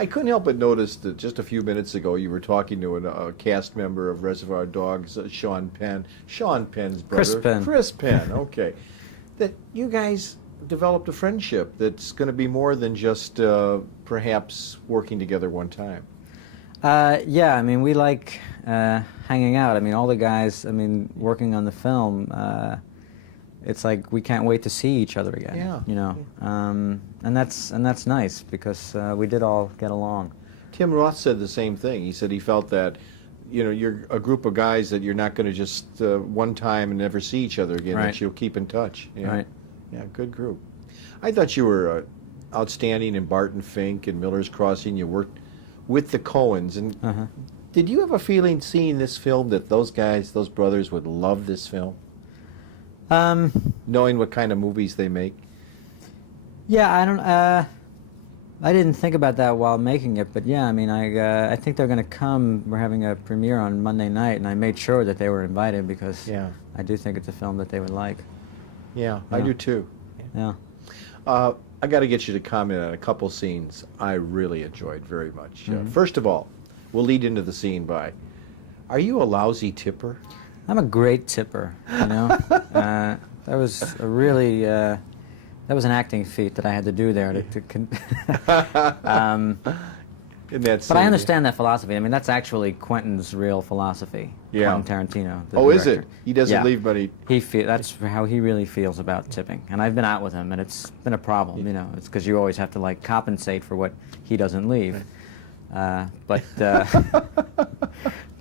I couldn't help but notice that just a few minutes ago you were talking to a cast member of Reservoir Dogs, Sean Penn. Sean Penn's brother. Chris Penn. Chris Penn, okay. That you guys developed a friendship that's going to be more than just perhaps working together one time. Yeah, I mean, we like hanging out. I mean, all the guys, I mean, working on the film, it's like we can't wait to see each other again. Yeah. You know, and that's nice because we did all get along. Tim Roth said the same thing. He said he felt that, you know, you're a group of guys that you're not going to just one time and never see each other again. Right. That you'll keep in touch. Yeah. Right. Yeah, good group. I thought you were outstanding in Barton Fink and Miller's Crossing. You worked with the Coens, and did you have a feeling seeing this film that those guys, those brothers, would love this film? Knowing what kind of movies they make? Yeah, I didn't think about that while making it, but yeah, I mean, I think they're going to come. We're having a premiere on Monday night, and I made sure that they were invited because I do think it's a film that they would like. Yeah, I do too. Yeah. I got to get you to comment on a couple scenes I really enjoyed very much. First of all, we'll lead into the scene by, are you a lousy tipper? I'm a great tipper, you know. That was a really, that was an acting feat that I had to do there. In that scene, but I understand that philosophy. I mean, that's actually Quentin's real philosophy. Yeah. Quentin Tarantino. The Oh, director. is it? He doesn't leave money. That's how he really feels about tipping. And I've been out with him, and it's been a problem. You know, it's because you always have to like compensate for what he doesn't leave. But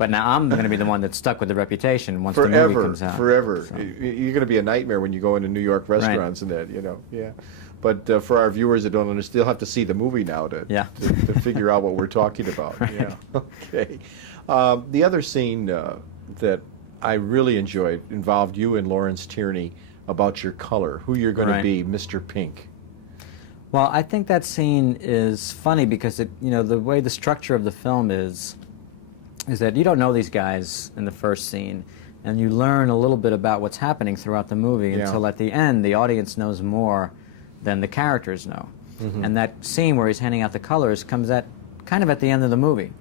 now I'm going to be the one that's stuck with the reputation once the movie comes out. Forever. So. You're going to be a nightmare when you go into New York restaurants and that, you know. Yeah. But for our viewers that don't understand, they'll have to see the movie now to figure out what we're talking about. Right. Yeah. Okay. The other scene that I really enjoyed involved you and Lawrence Tierney about your color, who you're going to be, Mr. Pink. Well, I think that scene is funny because it, you know, the way the structure of the film is that you don't know these guys in the first scene, and you learn a little bit about what's happening throughout the movie until at the end the audience knows more than the characters know. And that scene where he's handing out the colors comes at kind of at the end of the movie.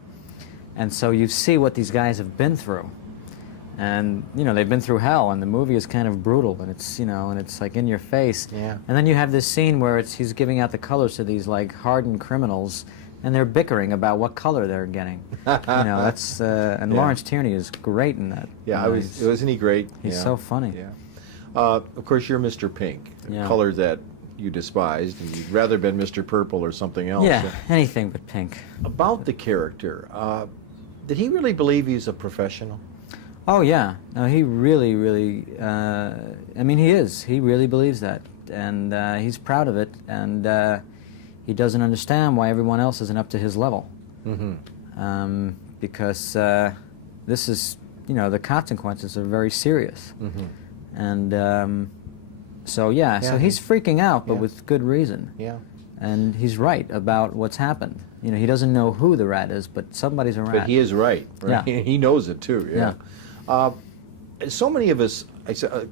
And so you see what these guys have been through. And, you know, they've been through hell, and the movie is kind of brutal, and it's, you know, and it's like in your face. Yeah. And then you have this scene where he's giving out the colors to these, like, hardened criminals, and they're bickering about what color they're getting. You know, that's, and Lawrence Tierney is great in that. Yeah, you know, wasn't he great? He's so funny. Yeah. Of course, you're Mr. Pink, a color that you despised, and you'd rather been Mr. Purple or something else. Yeah, anything but pink. About the character, did he really believe he's a professional? Oh, yeah. No, he really, really, I mean, he is. He really believes that. And he's proud of it. And he doesn't understand why everyone else isn't up to his level. Because this is, you know, the consequences are very serious. And so, so he's freaking out, but with good reason. Yeah. And he's right about what's happened. You know, he doesn't know who the rat is, but somebody's a rat. But he is right. Yeah. He knows it, too. Yeah. So many of us,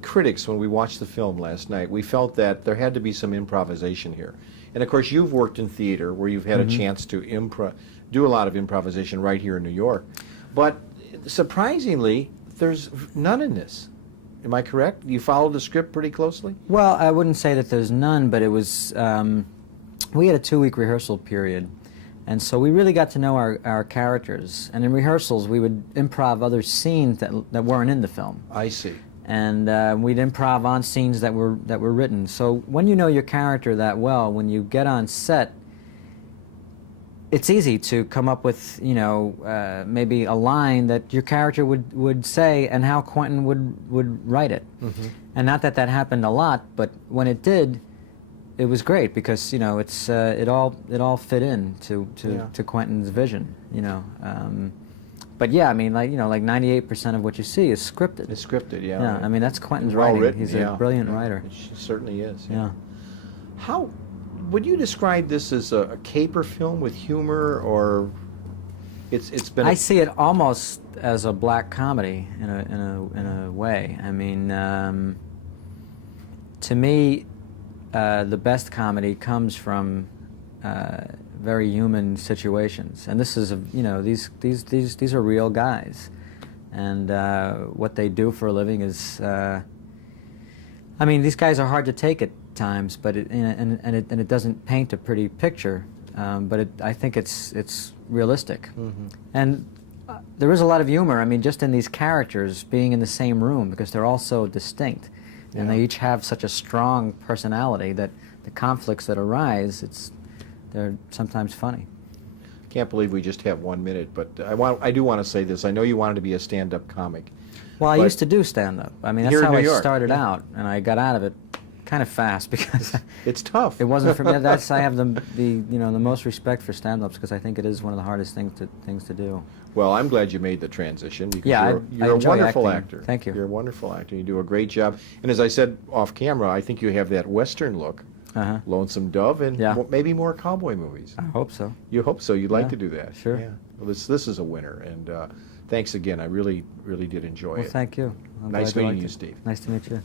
critics, when we watched the film last night, we felt that there had to be some improvisation here. And of course, you've worked in theater where you've had a chance to do a lot of improvisation right here in New York. But surprisingly, there's none in this. Am I correct? You followed the script pretty closely? Well, I wouldn't say that there's none, but it was, we had a 2-week rehearsal period. And so we really got to know our characters. And in rehearsals, we would improv other scenes that weren't in the film. I see. And we'd improv on scenes that were written. So when you know your character that well, when you get on set, it's easy to come up with, you know, maybe a line that your character would say and how Quentin would write it. And not that that happened a lot, but when it did, it was great because, you know, it's it all fit in to Quentin's vision, you know. But yeah, I mean, like, you know, like 98% of what you see is scripted. It's scripted, yeah. Yeah, I mean, that's Quentin's well writing. Written, He's a brilliant writer. It certainly is. Yeah. How would you describe this as a caper film with humor, or it's been? I see it almost as a black comedy in a way. I mean, to me, the best comedy comes from very human situations. And this is, you know, these are real guys, and what they do for a living is, I mean, these guys are hard to take at times, but it doesn't paint a pretty picture, but I think it's realistic. Mm-hmm. And there is a lot of humor, I mean, just in these characters being in the same room, because they're all so distinct, and they each have such a strong personality that the conflicts that arise, they're sometimes funny. Can't believe we just have 1 minute, but I do want to say this. I know you wanted to be a stand-up comic. Well, I used to do stand-up. I mean, that's Here in how New I York, started out, and I got out of it kind of fast because it's tough. it wasn't for me. That's I have the you know, the most respect for stand-ups because I think it is one of the hardest things to do. Well, I'm glad you made the transition because Yeah, you're I a enjoy wonderful acting. actor. Thank you. You're a wonderful actor. You do a great job. And as I said off camera, I think you have that Western look. Uh-huh. Lonesome Dove and maybe more cowboy movies. I hope so. You hope so. You'd like Yeah, to do that. sure. Yeah. Well, this is a winner. And thanks again. I really did enjoy Well, it. thank you. I'm Nice glad meeting liked you, it. Steve. Nice to meet you.